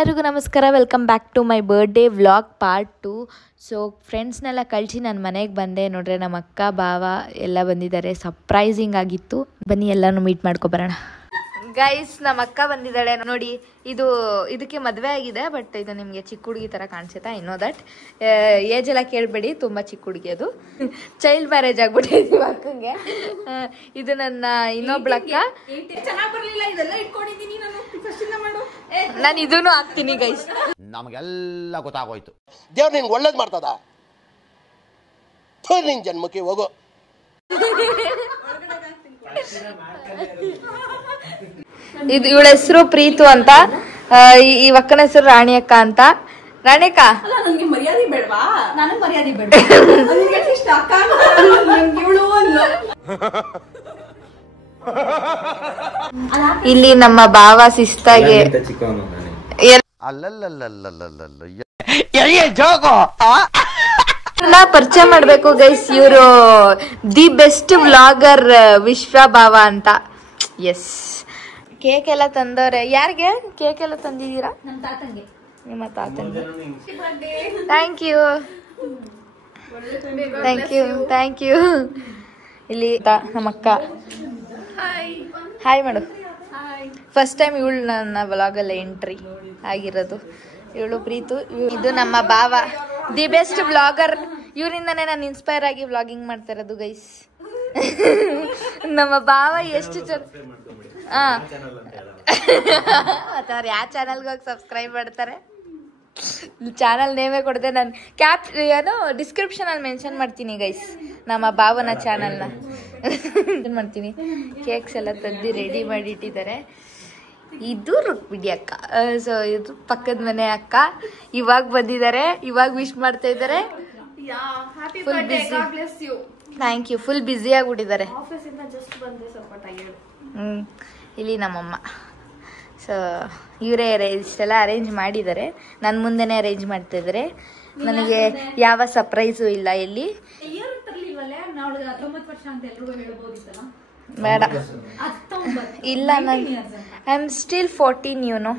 ಎಲ್ಲರಿಗೂ ನಮಸ್ಕಾರ, welcome back to my birthday vlog part 2. So ಫ್ರೆಂಡ್ಸ್ನೆಲ್ಲ ಕಳಿಸಿ ನಾನು ಮನೆಗೆ ಬಂದೆ. ನೋಡ್ರೆ ನಮ್ಮ ಅಕ್ಕ ಭಾವ ಎಲ್ಲ ಬಂದಿದ್ದಾರೆ, ಸರ್ಪ್ರೈಸಿಂಗ್ ಆಗಿತ್ತು. ಬನ್ನಿ ಎಲ್ಲನೂ ಮೀಟ್ ಮಾಡ್ಕೊಬರೋಣ. ಗೈಸ್, ನಮ್ಮ ಅಕ್ಕ ಬಂದಿದ್ದಾಳೆ ನೋಡಿ. ಇದಕ್ಕೆ ಮದುವೆ ಆಗಿದೆ, ಬಟ್ ಇದು ನಿಮಗೆ ಚಿಕ್ಕ ಹುಡುಗಿ ಥರ ಕಾಣಿಸುತ್ತಾ? ಇನ್ನೋ ದಟ್ ಏಜ್ ಎಲ್ಲ ಕೇಳಬೇಡಿ, ತುಂಬ ಚಿಕ್ಕ ಹುಡುಗಿ. ಅದು ಚೈಲ್ಡ್ ಮ್ಯಾರೇಜ್ ಆಗ್ಬಿಟ್ಟಿದೆ ಅಕ್ಕಂಗೆ. ಇದು ನನ್ನ ಇನ್ನೊಬ್ಳಕ್ಕ. ನಾನು ಇದನ್ನು ಹಾಕ್ತೀನಿ ಗೈಸ್. ನಮಗೆಲ್ಲ ಗೊತ್ತಾಗೋಯ್ತು. ದೇವ್ರು ನಿನ್ಗೆ ಒಳ್ಳೇದು ಮಾಡ್ತದ. ನಿನ್ ಜನ್ಮಕ್ಕೆ ಹೋಗೋ. ಇದು ಇವಳ ಹೆಸರು ಪ್ರೀತು ಅಂತ, ಈ ಅಕ್ಕನ ಹೆಸರು ರಾಣಿ ಅಕ್ಕ ಅಂತ. ರಾಣಿ ಅಕ್ಕ, ನನಗೆ ಮರ್ಯಾದೆ ಬೇಡವಾ? ನನಗೆ ಮರ್ಯಾದೆ ಬೇಡ. ಇಲ್ಲಿ ನಮ್ಮ ಭಾವ ಶಿಸ್ತಾಗೆ ಪರಿಚಯ ಮಾಡ್ಬೇಕು ಗೈಸ್. ಇವರು ದಿ ಬೆಸ್ಟ್ ವ್ಲಾಗರ್ ವಿಶ್ವ ಭಾವ ಅಂತ. ಎಸ್, ಕೇಕ್ ಎಲ್ಲ ತಂದವ್ರೆ. ಯಾರಿಗೆ ಕೇಕ್ ಎಲ್ಲ ತಂದಿದ್ದೀರಾ? ನಮ್ಮ ತಾತಂಗೆ. ನಿಮ್ಮ ತಾತಂಗೆ. Thank you thank you thank you. ಇಲ್ಲಿ ನಮ್ಮ ಅಕ್ಕ ಹಾಯ್ ಮಾಡು. ಫಸ್ಟ್ ಟೈಮ್ ಇವಳು ನನ್ನ ವ್ಲಾಗಲ್ಲಿ ಎಂಟ್ರಿ ಆಗಿರೋದು. ಇವಳು ಪ್ರೀತು, ಇದು ನಮ್ಮ ಭಾವ ದಿ ಬೆಸ್ಟ್ ವ್ಲಾಗರ್. ಇವರಿಂದನೇ ನಾನು ಇನ್ಸ್ಪೈರ್ ಆಗಿ ವ್ಲಾಗಿಂಗ್ ಮಾಡ್ತಾ ಇರೋದು ಗೈಸ್. ನಮ್ಮ ಭಾವ ಎಷ್ಟು ಅವ್ರು ಯಾವ ಚಾನಲ್ಗೆ ಹೋಗಿ ಸಬ್ಸ್ಕ್ರೈಬ್ ಮಾಡ್ತಾರೆ. ಚಾನಲ್ ನೇಮೇ ಕೊಡದೆ ನಾನು ಡಿಸ್ಕ್ರಿಪ್ಷನಲ್ಲಿ ಮೆನ್ಷನ್ ಮಾಡ್ತೀನಿ ಗೈಸ್, ನಮ್ಮ ಭಾವನ ಚಾನಲ್ನ ಮಾಡ್ತೀನಿ. ಕೇಕ್ಸ್ ಎಲ್ಲ ತಂದು ರೆಡಿ ಮಾಡಿ ಇಟ್ಟಿದ್ದಾರೆ. ಇದು ರುಕ್ಮಿಣಿ ಅಕ್ಕ. ಸೊ ಇದು ಪಕ್ಕದ ಮನೆ ಅಕ್ಕ. ಇವಾಗ ಬಂದಿದ್ದಾರೆ, ಇವಾಗ ವಿಶ್ ಮಾಡ್ತಾ ಇದ್ದಾರೆ. Full busy. Thank you. Full busy ಆಗ್ಬಿಟ್ಟಿದ್ದಾರೆ. ಇಲ್ಲಿ ನಮ್ಮಮ್ಮ. ಸೊ ಇವರೇ ಇಷ್ಟೆಲ್ಲ ಅರೇಂಜ್ ಮಾಡಿದ್ದಾರೆ, ನನ್ನ ಮುಂದೆನೇ ಅರೇಂಜ್ ಮಾಡ್ತಾ ಇದ್ದಾರೆ. ನನಗೆ ಯಾವ ಸರ್ಪ್ರೈಸು ಇಲ್ಲ. ಇಲ್ಲಿ ಬೇಡ, ಇಲ್ಲ, ಐ ಆಮ್ ಸ್ಟಿಲ್ 14. ಯುನೋ,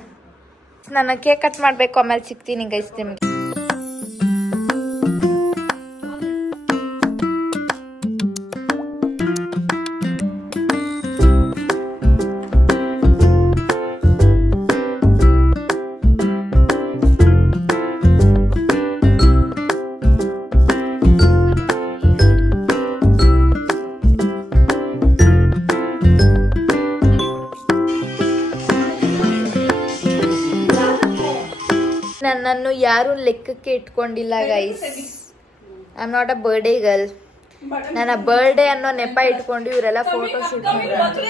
ನಾನು ಕೇಕ್ ಕಟ್ ಮಾಡಬೇಕು, ಆಮೇಲೆ ಸಿಗ್ತೀನಿ ಗೈಸ್ ನಿಮಗೆ. ನನ್ನನ್ನು ಯಾರು ಲೆಕ್ಕಕ್ಕೆ ಇಟ್ಕೊಂಡಿಲ್ಲ guys. I am not a birthday girl. ನನ್ನ ಬರ್ಡೇ ಅನ್ನೋ ನೆಪ ಇಟ್ಕೊಂಡು ಇವರೆಲ್ಲ ಫೋಟೋ ಶೂಟ್ ಮಾಡ್ತಾರೆ.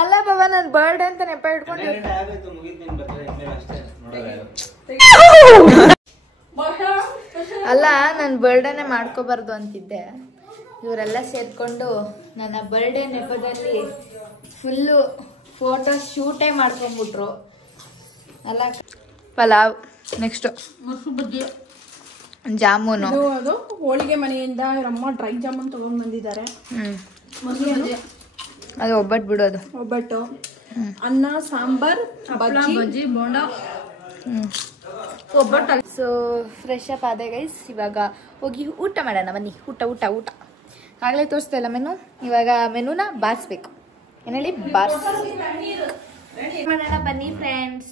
ಅಲ್ಲ ಬಾಬಾ, ನನ್ನ ಬರ್ಡೇ ಅಂತ ನೆಪ ಇಟ್ಕೊಂಡು ಅಲ್ಲ, ನನ್ನ ಬರ್ಡೇನೆ ಮಾಡ್ಕೋಬಾರ್ದು ಅಂತಿದ್ದೆ. ಇವರೆಲ್ಲ ಸೇರ್ಕೊಂಡು ನನ್ನ ಬರ್ಡೇ ನೆಪದಲ್ಲಿ ಫುಲ್ಲು ಫೋಟೋ ಶೂಟೇ ಮಾಡ್ಕೊಂಡ್ಬಿಟ್ರು. ಅಲ್ಲ, ಪಲಾವ್, ನೆಕ್ಸ್ಟ್ ಜಾಮೂನು. ಅದು ಹೋಳಿಗೆ ಮನೆಯಿಂದ ಅವರಮ್ಮ ಡ್ರೈ ಜಾಮೂನ್ ತಗೊಂಡ್ ಬಂದಿದ್ದಾರೆ. ಅದು ಒಬ್ಬಟ್ಟು ಬಿಡೋದು. ಒಬ್ಬಟ್ಟು, ಅನ್ನ, ಸಾಂಬಾರ್, ಬಜ್ಜಿ, ಬೋಂಡ, ಒಬ್ಬಟ್ಟು. ಸೊ ಫ್ರೆಶ್ ಅಪ್ ಆದ ಗೈಸ್. ಇವಾಗ ಹೋಗಿ ಊಟ ಮಾಡೋಣ ಬನ್ನಿ. ಊಟ ಊಟ ಊಟ ಆಗಲೇ ತೋರಿಸ್ತಾ ಇಲ್ಲ ಮೆನು. ಇವಾಗ ಮೆನುನ ಬಾರಿಸ್ಬೇಕು. ಏನು ಹೇಳಿ, ಮಾಡೋಣ ಬನ್ನಿ ಫ್ರೆಂಡ್ಸ್.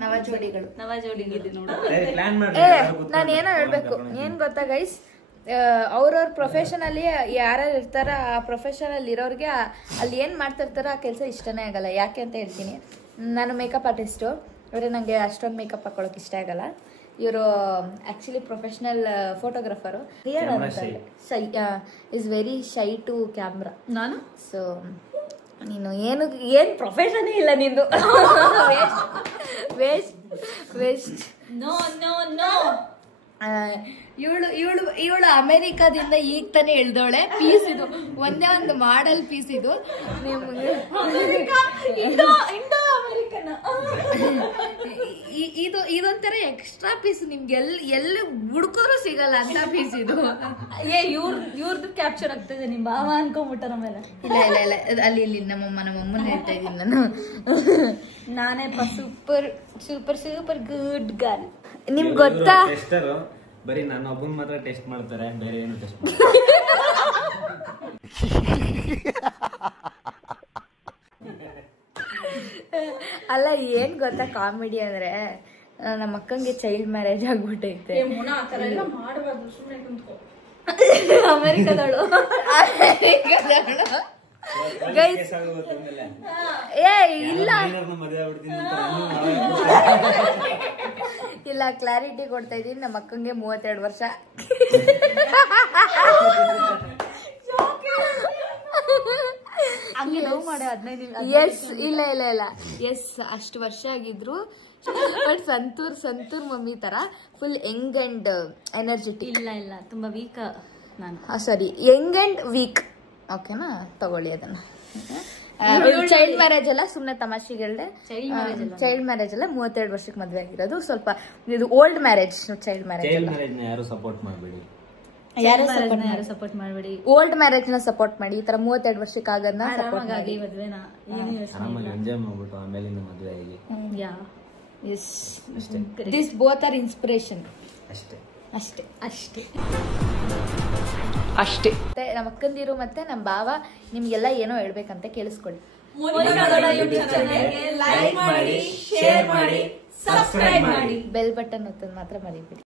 ನವ ಜೋಡಿಗಳು. ನಾನು ಏನೋ ಹೇಳ್ಬೇಕು. ಏನ್ ಗೊತ್ತಾ ಗೈಸ್, ಅವ್ರವ್ರ ಪ್ರೊಫೆಷನಲ್ಲಿ ಯಾರ್ಯಾರು ಇರ್ತಾರ, ಆ ಪ್ರೊಫೆಷನಲ್ಲಿ ಇರೋರಿಗೆ ಅಲ್ಲಿ ಏನು ಮಾಡ್ತಿರ್ತಾರೋ ಆ ಕೆಲಸ ಇಷ್ಟನೇ ಆಗಲ್ಲ. ಯಾಕೆ ಅಂತ ಹೇಳ್ತೀನಿ. ನಾನು ಮೇಕಪ್ ಆರ್ಟಿಸ್ಟು, ಆದರೆ ನನಗೆ ಅಷ್ಟೊಂದು ಮೇಕಪ್ ಹಾಕೊಳ್ಳೋಕೆ ಇಷ್ಟ ಆಗಲ್ಲ. ಇವರು actually professional photographer. Is very shy to camera. ನಾನು ಸೊ ನೀನು ಏನು ಪ್ರೊಫೆಷನೇ ಇಲ್ಲ ನಿಂದು. Waste waste waste. No no no. ಇವಳು ಅಮೆರಿಕಾದಿಂದ ಈಗ ತಾನೇ ಎಳ್ದೋಳೆ. ಪೀಸ್ ಇದು ಒಂದೇ ಒಂದು ಮಾಡಲ್ ಪೀಸ್ ಇದು. ನಿಮ್ಗೆ ಇದೊಂಥರ ಎಕ್ಸ್ಟ್ರಾ ಪೀಸ್, ನಿಮ್ಗೆ ಎಲ್ಲಿ ಹುಡ್ಕೋರು ಸಿಗಲ್ಲ ಅಂತ ಪೀಸ್ ಇದು. ಇವ್ರದ್ದು ಕ್ಯಾಪ್ಚರ್ ಆಗ್ತದೆ ನಿಮ್ ಭಾವ ಅನ್ಕೊಂಬಿಟ್ಟ ನಮ್ಮೆಲ್ಲ. ಇಲ್ಲ ಅಲ್ಲಿ ನಮ್ಮಮ್ಮನ ಹೇಳ್ತಾ ಇದೀನಿ ನಾನು. ನಾನೇ super super super good girl. ನಿಮ್ಗೆ ಗೊತ್ತಾ ಬರೀ ನನ್ನ ಒಬ್ಬನ್ ಮಾತ್ರ ಟೆಸ್ಟ್ ಮಾಡ್ತಾರೆ, ಬೇರೆ ಏನು ಟೆಸ್ಟ್ ಅಲ್ಲ ಏನ್ ಗೊತ್ತಾ ಕಾಮಿಡಿ ಅಂದ್ರೆ, ನಮ್ಮ ಅಕ್ಕಂಗೆ ಚೈಲ್ಡ್ ಮ್ಯಾರೇಜ್ ಆಗ್ಬಿಟ್ಟೈತೆ. ಅಮೆರಿಕದವಳು ಗೈಸ್ ಇಲ್ಲ ಕ್ಲಾರಿಟಿ ಕೊಡ್ತಾ ಇದೀನಿ. ನಮ್ಮ ಅಕ್ಕಂಗೆ 32 ವರ್ಷ. ಎಸ್ ಇಲ್ಲ ಎಸ್ ಅಷ್ಟು ವರ್ಷ ಆಗಿದ್ರು. ಬಟ್ ಸಂತೂರ್ ಮಮ್ಮಿ ತರ ಫುಲ್ ಯಂಗ್ ಅಂಡ್ ಎನರ್ಜೆಟಿಕ್. ಇಲ್ಲ ತುಂಬಾ ವೀಕ್ ನಾನು. ಸಾರಿ, ಯಂಗ್ ಅಂಡ್ ವೀಕ್. ಓಕೆನಾ, ತಗೊಳ್ಳಿ ಅದನ್ನ. ಚೈಲ್ಡ್ ಮ್ಯಾರೇಜ್ ಅಲ್ಲ, ಸುಮ್ನೆ ತಮಾಷೆಗಳೇ. ಚೈಲ್ಡ್ ಮ್ಯಾರೇಜ್ ಅಲ್ಲ, 32 ವರ್ಷಕ್ಕೆ ಮದ್ವೆ ಆಗಿರೋದು. ಸ್ವಲ್ಪ ಇದು ಓಲ್ಡ್ ಮ್ಯಾರೇಜ್, ಚೈಲ್ಡ್ ಮ್ಯಾರೇಜ್ ಯಾರು ಸಪೋರ್ಟ್ ಮಾಡಬೇಡಿ. ಯಾರು ಸಪೋರ್ಟ್ ಮಾಡಬೇಡಿ. ಓಲ್ಡ್ ಮ್ಯಾರೇಜ್ ನ ಸಪೋರ್ಟ್ ಮಾಡಿ. ಈ ತರ 32 ವರ್ಷಕ್ಕೆ ಆಗೋದನ್ನ ಸಪೋರ್ಟ್ ಮಾಡಿ. ಮದ್ವೆನಾ ಆರಾಮಾಗಿ ಎಂಜಾಯ್ ಮಾಡ್ಬಿಟ್ಟು ಆಮೇಲಿಂದ ಮದುವೆ ಆಗಿ. This both are inspiration. ಅಷ್ಟೇ. ನಮ್ಮ ಅಕ್ಕಂದಿರು ಮತ್ತೆ ನಮ್ಮ ಭಾವ ನಿಮ್ಗೆಲ್ಲ ಏನೋ ಹೇಳ್ಬೇಕಂತ ಕೇಳಿಸ್ಕೊಳ್ಳಿ. ಲೈಕ್ ಮಾಡಿ, ಶೇರ್ ಮಾಡಿ, ಸಬ್ಸ್ಕ್ರೈಬ್ ಮಾಡಿ, ಬೆಲ್ ಬಟನ್ ಒತ್ತೋದು ಮಾತ್ರ ಮರಿಬೇಡಿ.